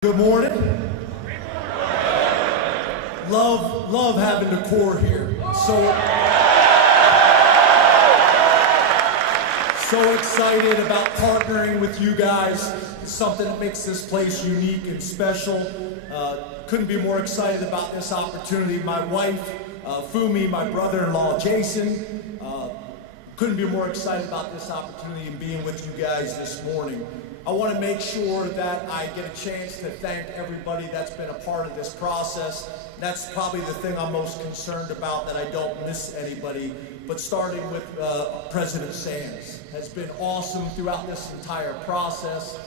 Good morning. Love having the core here. So excited about partnering with you guys. It's something that makes this place unique and special. Couldn't be more excited about this opportunity. My wife, Fumi, my brother-in-law, Jason, couldn't be more excited about this opportunity and being with you guys this morning. I want to make sure that I get a chance to thank everybody that's been a part of this process. That's probably the thing I'm most concerned about, that I don't miss anybody. But starting with President Sands has been awesome throughout this entire process.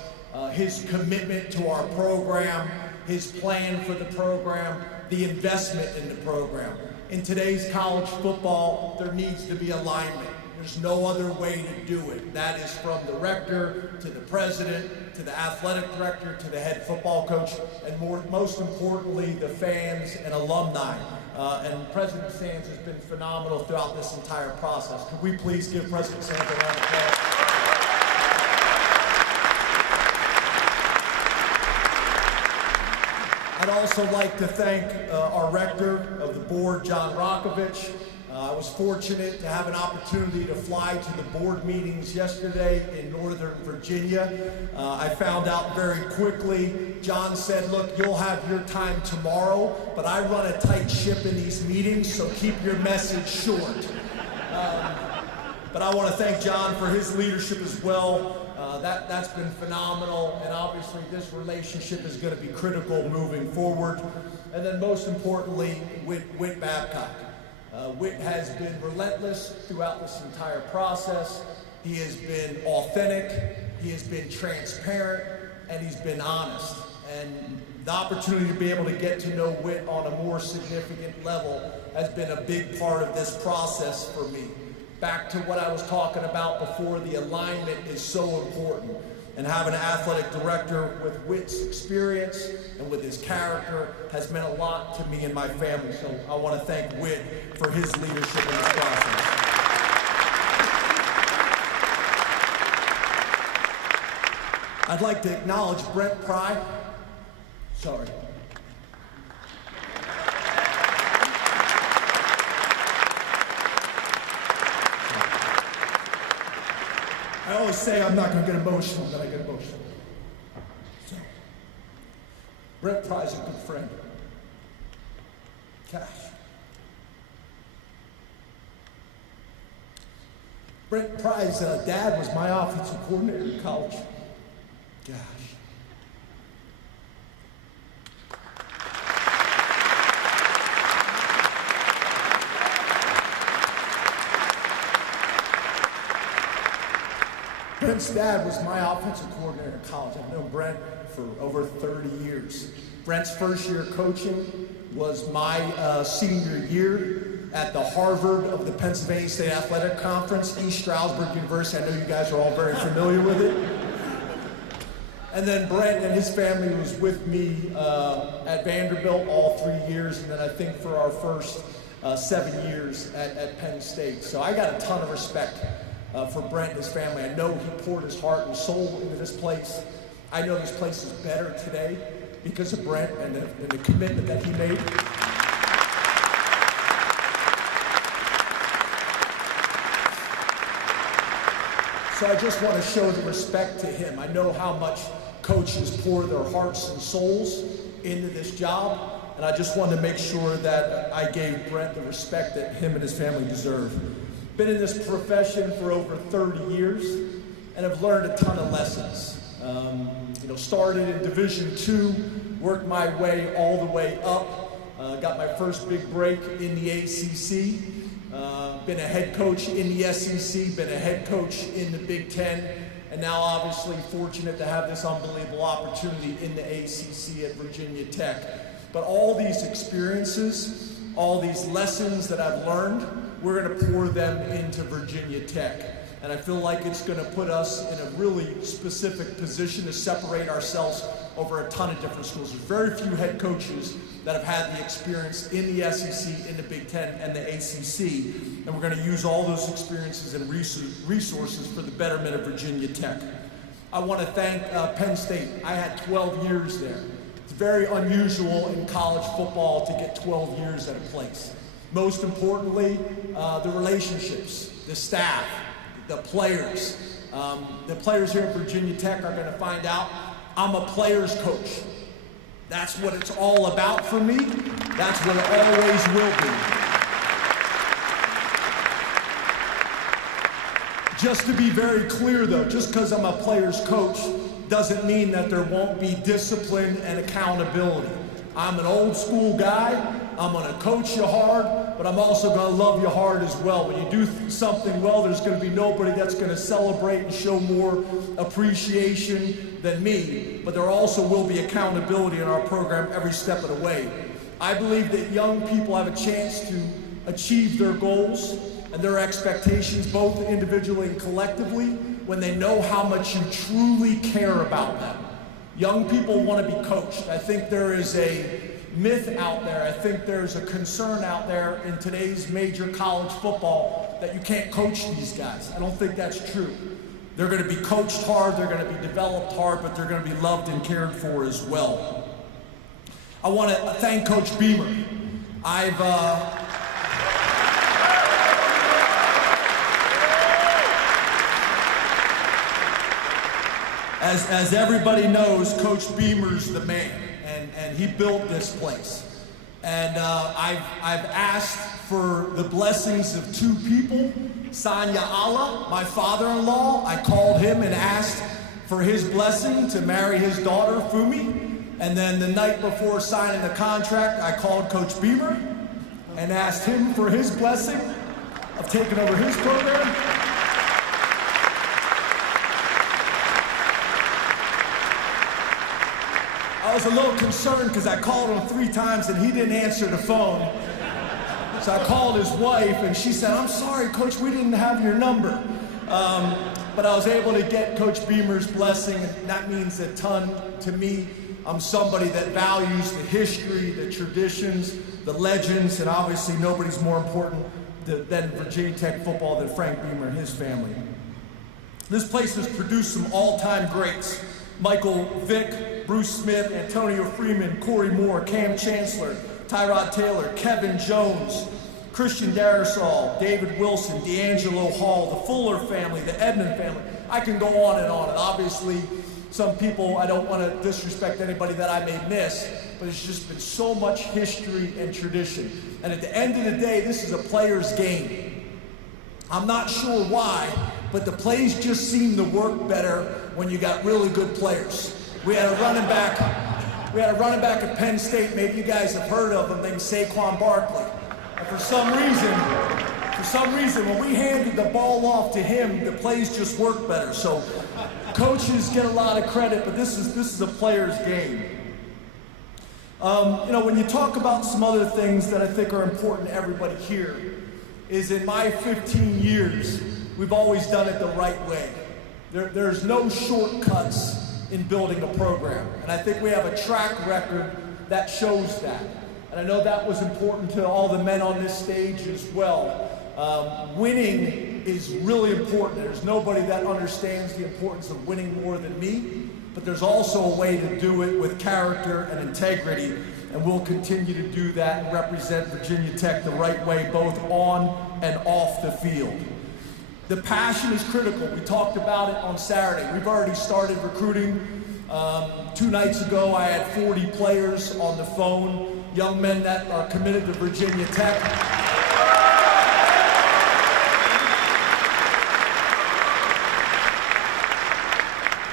His commitment to our program, his plan for the program, the investment in the program. In today's college football, there needs to be alignment. There's no other way to do it. That is from the rector to the president to the athletic director to the head football coach, and most importantly, the fans and alumni. And President Sands has been phenomenal throughout this entire process. Could we please give President Sands a round of applause? I'd also like to thank our rector of the board, John Rakovich. I was fortunate to have an opportunity to fly to the board meetings yesterday in Northern Virginia. I found out very quickly, John said, look, you'll have your time tomorrow, but I run a tight ship in these meetings, so keep your message short. But I want to thank John for his leadership as well. That's been phenomenal, and obviously this relationship is going to be critical moving forward. And then most importantly, Whit Babcock. Whit has been relentless throughout this entire process. He has been authentic, he has been transparent, and he's been honest. And the opportunity to be able to get to know Whit on a more significant level has been a big part of this process for me. Back to what I was talking about before, the alignment is so important. And having an athletic director with Whit's experience and with his character has meant a lot to me and my family. So I want to thank Whit for his leadership in this process. I'd like to acknowledge Brent Pry. Sorry. I always say I'm not going to get emotional, but I get emotional. So, Brent Pry's a good friend. Cash. Brent Pry's dad was my offensive coordinator in college. Gosh. Brent's dad was my offensive coordinator in college. I've known Brent for over 30 years. Brent's first year coaching was my senior year at the Harvard of the Pennsylvania State Athletic Conference, East Stroudsburg University. I know you guys are all very familiar with it. And then Brent and his family was with me at Vanderbilt all 3 years, and then I think for our first 7 years at Penn State. So I got a ton of respect for Brent and his family. I know he poured his heart and soul into this place. I know this place is better today because of Brent and the commitment that he made. So I just want to show the respect to him. I know how much coaches pour their hearts and souls into this job, and I just wanted to make sure that I gave Brent the respect that him and his family deserve. Been in this profession for over 30 years, and have learned a ton of lessons. Started in Division II, worked my way all the way up, got my first big break in the ACC, been a head coach in the SEC, been a head coach in the Big Ten, and now obviously fortunate to have this unbelievable opportunity in the ACC at Virginia Tech. But all these experiences, all these lessons that I've learned, we're going to pour them into Virginia Tech. And I feel like it's going to put us in a really specific position to separate ourselves over a ton of different schools. There's very few head coaches that have had the experience in the SEC, in the Big Ten, and the ACC. And we're going to use all those experiences and resources for the betterment of Virginia Tech. I want to thank Penn State. I had 12 years there. It's very unusual in college football to get 12 years at a place. Most importantly, the relationships, the staff, the players. The players here at Virginia Tech are going to find out I'm a player's coach. That's what it's all about for me. That's what it always will be. Just to be very clear though, just because I'm a player's coach doesn't mean that there won't be discipline and accountability. I'm an old school guy. I'm going to coach you hard, but I'm also going to love you hard as well. When you do something well, there's going to be nobody that's going to celebrate and show more appreciation than me, but there also will be accountability in our program every step of the way. I believe that young people have a chance to achieve their goals and their expectations, both individually and collectively, when they know how much you truly care about them. Young people want to be coached. I think there is a myth out there, I think there's a concern out there in today's major college football that you can't coach these guys. I don't think that's true. They're going to be coached hard, they're going to be developed hard, but they're going to be loved and cared for as well. I want to thank Coach Beamer. As everybody knows, Coach Beamer's the man, and he built this place. And I've asked for the blessings of two people. Sanya Allah, my father-in-law, I called him and asked for his blessing to marry his daughter, Fumi. And then the night before signing the contract, I called Coach Beamer and asked him for his blessing of taking over his program. I was a little concerned because I called him 3 times and he didn't answer the phone. So I called his wife and she said, "I'm sorry, Coach, we didn't have your number." But I was able to get Coach Beamer's blessing, and that means a ton to me. I'm somebody that values the history, the traditions, the legends, and obviously nobody's more important than Virginia Tech football than Frank Beamer and his family. This place has produced some all-time greats. Michael Vick, Bruce Smith, Antonio Freeman, Corey Moore, Cam Chancellor, Tyrod Taylor, Kevin Jones, Christian Darrisaw, David Wilson, D'Angelo Hall, the Fuller family, the Edmond family. I can go on and on. And obviously, some people, I don't want to disrespect anybody that I may miss, but it's just been so much history and tradition. And at the end of the day, this is a player's game. I'm not sure why, but the plays just seem to work better when you got really good players. We had a running back at Penn State, maybe you guys have heard of him, named Saquon Barkley. And for some reason, when we handed the ball off to him, the plays just worked better. So coaches get a lot of credit, but this is a player's game. When you talk about some other things that I think are important to everybody here, is in my 15 years, we've always done it the right way. There's no shortcuts in building a program. And I think we have a track record that shows that. And I know that was important to all the men on this stage as well. Winning is really important. There's nobody that understands the importance of winning more than me, but there's also a way to do it with character and integrity, and we'll continue to do that and represent Virginia Tech the right way, both on and off the field. The passion is critical. We talked about it on Saturday. We've already started recruiting. 2 nights ago, I had 40 players on the phone, young men that are committed to Virginia Tech.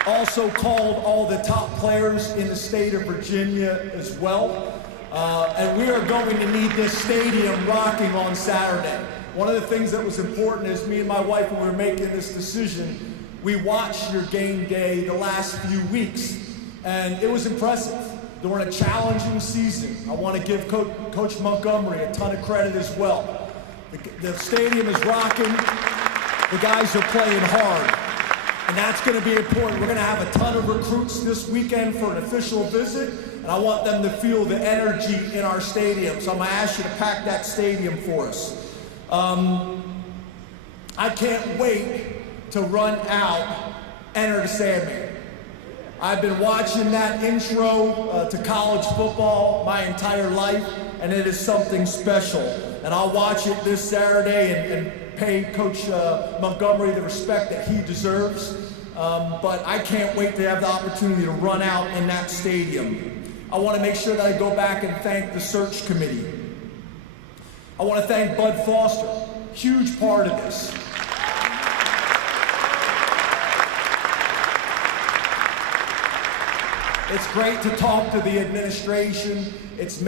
Also called all the top players in the state of Virginia as well. And we are going to need this stadium rocking on Saturday. One of the things that was important is me and my wife, when we were making this decision, we watched your game day the last few weeks, and it was impressive. During a challenging season, I want to give Coach Montgomery a ton of credit as well. The stadium is rocking. The guys are playing hard, and that's going to be important. We're going to have a ton of recruits this weekend for an official visit, and I want them to feel the energy in our stadium, so I'm going to ask you to pack that stadium for us. I can't wait to run out Enter the Sandman. I've been watching that intro to college football my entire life, and it is something special. And I'll watch it this Saturday and pay Coach Montgomery the respect that he deserves. But I can't wait to have the opportunity to run out in that stadium. I want to make sure that I go back and thank the search committee. I want to thank Bud Foster, huge part of this. It's great to talk to the administration. It's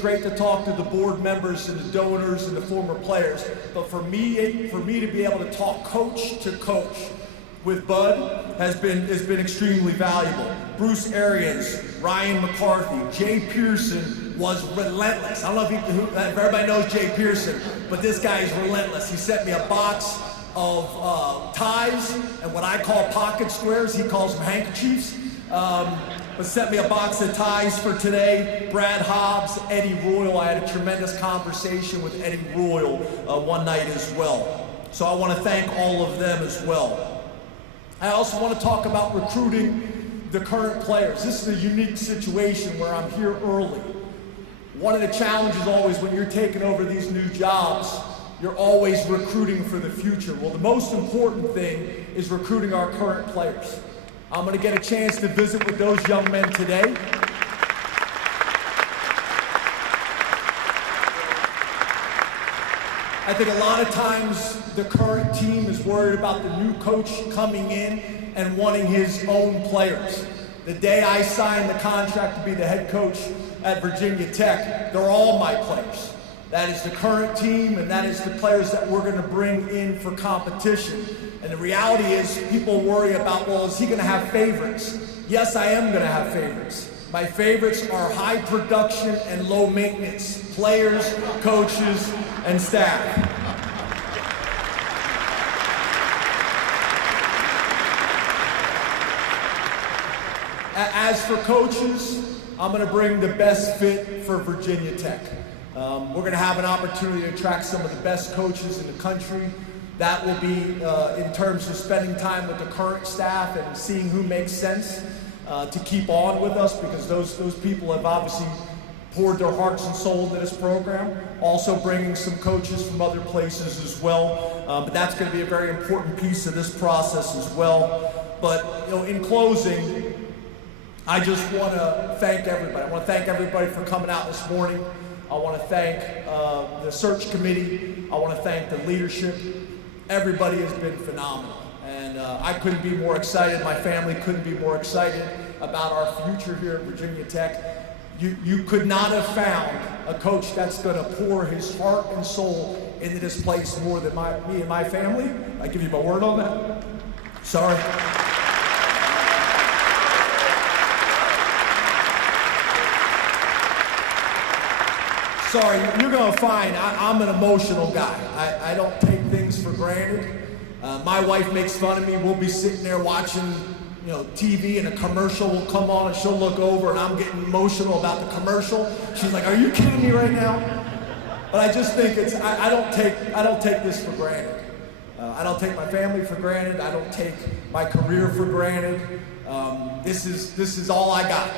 great to talk to the board members and the donors and the former players. But for me to be able to talk coach to coach with Bud has been extremely valuable. Bruce Arians, Ryan McCarthy, Jay Pearson was relentless. I don't know if everybody knows Jay Pearson, but this guy is relentless. He sent me a box of ties and what I call pocket squares. He calls them handkerchiefs. But sent me a box of ties for today. Brad Hobbs, Eddie Royal. I had a tremendous conversation with Eddie Royal one night as well. So I want to thank all of them as well. I also want to talk about recruiting the current players. This is a unique situation where I'm here early. One of the challenges always when you're taking over these new jobs, you're always recruiting for the future. Well, the most important thing is recruiting our current players. I'm going to get a chance to visit with those young men today. I think a lot of times the current team is worried about the new coach coming in and wanting his own players. The day I signed the contract to be the head coach at Virginia Tech, they're all my players. That is the current team, and that is the players that we're going to bring in for competition. And the reality is, people worry about, well, is he going to have favorites? Yes, I am going to have favorites. My favorites are high production and low maintenance players, coaches, and staff. As for coaches, I'm going to bring the best fit for Virginia Tech. We're going to have an opportunity to attract some of the best coaches in the country. That will be in terms of spending time with the current staff and seeing who makes sense to keep on with us, because those people have obviously poured their hearts and soul into this program. Also bringing some coaches from other places as well. But that's going to be a very important piece of this process as well. But in closing, I just want to thank everybody. I want to thank everybody for coming out this morning. I want to thank the search committee. I want to thank the leadership. Everybody has been phenomenal. And I couldn't be more excited. My family couldn't be more excited about our future here at Virginia Tech. You could not have found a coach that's going to pour his heart and soul into this place more than me and my family. I give you my word on that. Sorry. Sorry, you're going to find I'm an emotional guy. I don't take things for granted. My wife makes fun of me. We'll be sitting there watching TV, and a commercial will come on and she'll look over and I'm getting emotional about the commercial. She's like, "Are you kidding me right now?" But I just think I don't take this for granted. I don't take my family for granted. I don't take my career for granted. This is all I got.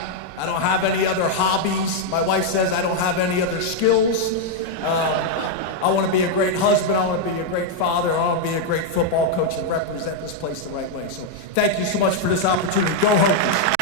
I don't have any other hobbies. My wife says I don't have any other skills. I want to be a great husband. I want to be a great father. I want to be a great football coach and represent this place the right way. So thank you so much for this opportunity. Go Hokies.